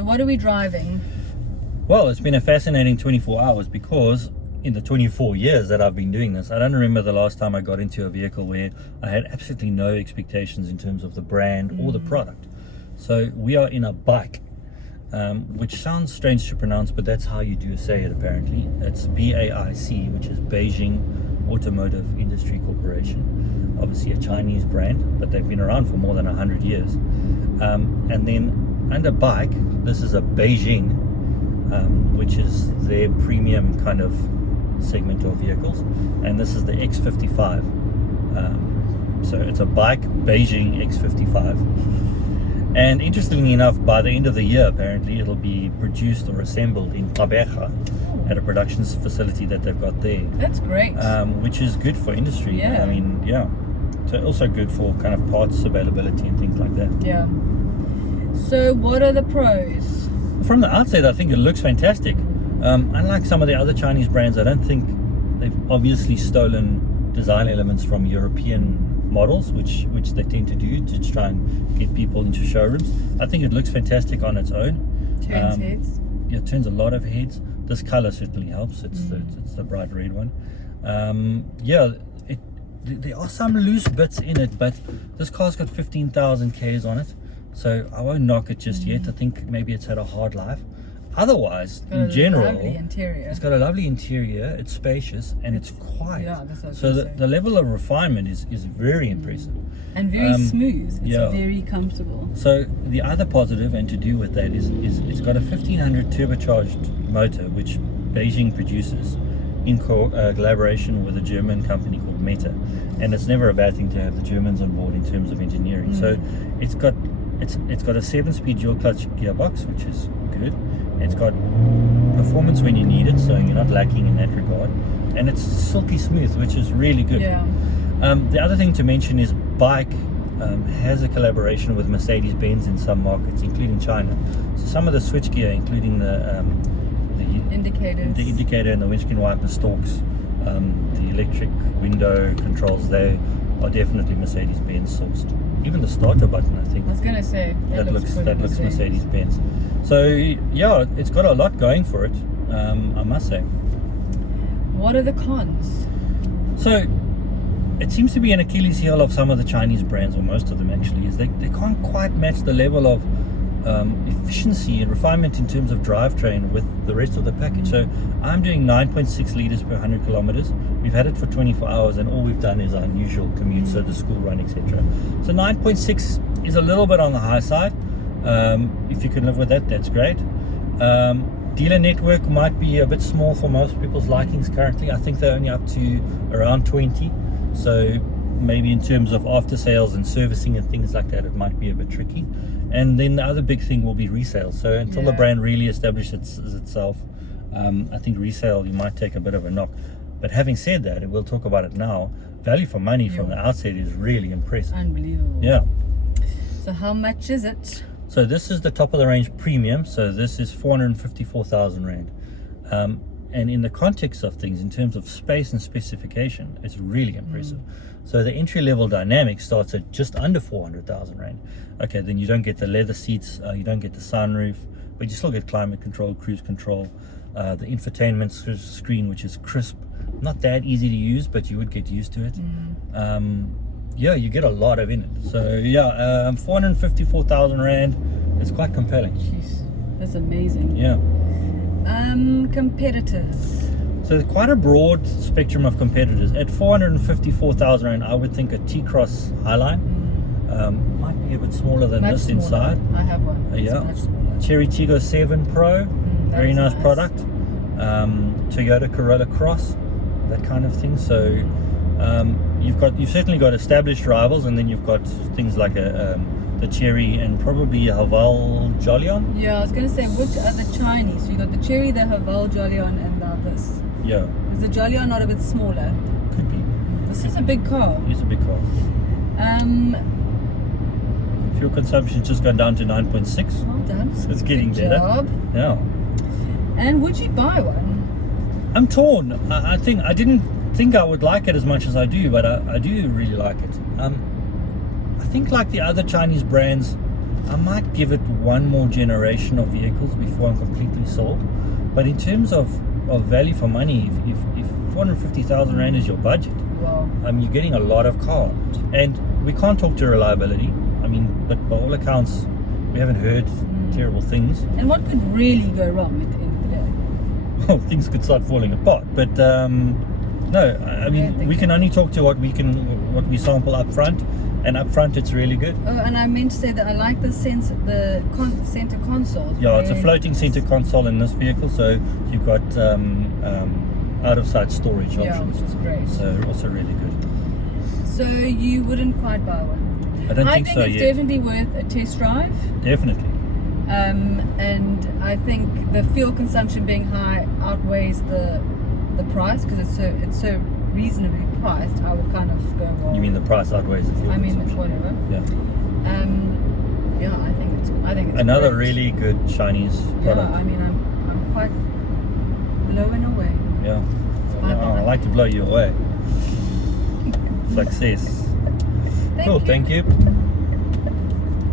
So what are we driving? Well, it's been a fascinating 24 hours because in the 24 years that I've been doing this, I don't remember the last time I got into a vehicle where I had absolutely no expectations in terms of the brand or the product. So we are in a BAIC, which sounds strange to pronounce, but that's how you do say it apparently. It's BAIC, which is Beijing Automotive Industry Corporation. Obviously a Chinese brand, but they've been around for more than 100 years. And then under BAIC, this is a Beijing, which is their premium kind of segment of vehicles, and this is the X55. So it's a BAIC Beijing X55. And interestingly enough, by the end of the year, apparently it'll be produced or assembled in Tabeja at a production facility that they've got there. That's great. Which is good for industry. Yeah. I mean, yeah. So also good for kind of parts availability and things like that. Yeah. So what are the pros? From the outset, I think it looks fantastic. Unlike some of the other Chinese brands, I don't think they've obviously stolen design elements from European models, which they tend to do to try and get people into showrooms. I think it looks fantastic on its own. Turns heads. Yeah, it turns a lot of heads. This color certainly helps. It's the bright red one. Yeah, there are some loose bits in it, but this car's got 15,000 Ks on it, so I won't knock it just yet. I think maybe it's had a hard life. Otherwise, in general, it's got a lovely interior, it's spacious, and it's quiet. Yeah, that's what so the level of refinement is very impressive. And very smooth. It's yeah. very comfortable. So the other positive, and to do with that, is it's got a 1500 turbocharged motor, which Beijing produces in collaboration with a German company called Meta. And it's never a bad thing to have the Germans on board in terms of engineering. So it's got a 7-speed dual clutch gearbox, which is good. It's got performance when you need it, so you're not lacking in that regard, and it's silky smooth, which is really good. Yeah. The other thing to mention is BAIC has a collaboration with Mercedes-Benz in some markets, including China. So some of the switchgear, including the indicator and the windscreen wiper stalks, the electric window controls, they are definitely Mercedes-Benz sourced. Even the starter button, I think. I was gonna say that looks Mercedes-Benz. So yeah, it's got a lot going for it, I must say. What are the cons? So it seems to be an Achilles heel of some of the Chinese brands, or most of them actually, is they can't quite match the level of efficiency and refinement in terms of drivetrain with the rest of the package. So I'm doing 9.6 liters per 100 kilometers. We've had it for 24 hours, and all we've done is our usual commute, so the school run, etc. So 9.6 is a little bit on the high side. If you can live with that, that's great. Dealer network might be a bit small for most people's likings currently. I think they're only up to around 20. So maybe in terms of after sales and servicing and things like that, it might be a bit tricky. And then the other big thing will be resale. So until the brand really establishes itself, I think resale, you might take a bit of a knock. But having said that, and we'll talk about it now, value for money from the outset is really impressive. Unbelievable. Yeah. So how much is it? So this is the top of the range premium. So this is 454,000 Rand. And in the context of things, in terms of space and specification, it's really impressive. So the entry-level Dynamic starts at just under 400,000 Rand. Okay, then you don't get the leather seats, you don't get the sunroof, but you still get climate control, cruise control, the infotainment screen, which is crisp, not that easy to use, but you would get used to it. Yeah, you get a lot of in it. So yeah, 454,000 Rand, it's quite compelling. Jeez, that's amazing. Yeah. Competitors. So there's quite a broad spectrum of competitors. At 454,000 Rand, I would think a T-Cross Highline might be a bit smaller than Much this smaller. inside. I have one. It's Yeah. much smaller. Cherry Tiggo 7 Pro, very nice product. Toyota Corolla Cross, that kind of thing. So you've certainly got established rivals, and then you've got things like the Cherry and probably a Haval Jolion. Yeah, I was going to say, which are the Chinese? So you got the Cherry, the Haval Jolion, and now this. Yeah. Is the Jolion not a bit smaller? Could be. This is a big car. It's a big car. Fuel consumption's just gone down to 9.6. Well done. So it's getting better. Job. Yeah. And would you buy one? I'm torn. I didn't think I would like it as much as I do, but I do really like it. I think like the other Chinese brands, I might give it one more generation of vehicles before I'm completely sold. But in terms of value for money, if 450,000 Rand is your budget, Wow. you're getting a lot of car. And we can't talk to reliability. I mean, but by all accounts, we haven't heard terrible things. And what could really go wrong at the end of the day? Well, things could start falling apart. But no, I mean, we can only talk to what we sample up front. And up front, it's really good. Oh, and I meant to say that I like the center console. Yeah, it's a floating center console in this vehicle, so you've got out of sight storage Yeah, options. which is great. So also really good. So you wouldn't quite buy one? I don't think so it's yet. definitely worth a test drive. Definitely. And I think the fuel consumption being high outweighs the price, because it's so reasonably priced. I would kind of go, well, You mean the price outweighs the fuel I mean, consumption? whatever. Yeah. Yeah, I think it's Another great. really good Chinese Yeah, product. I mean, I'm quite blown away. Yeah. I I like to blow you away. Success. Thank Cool, you. thank you.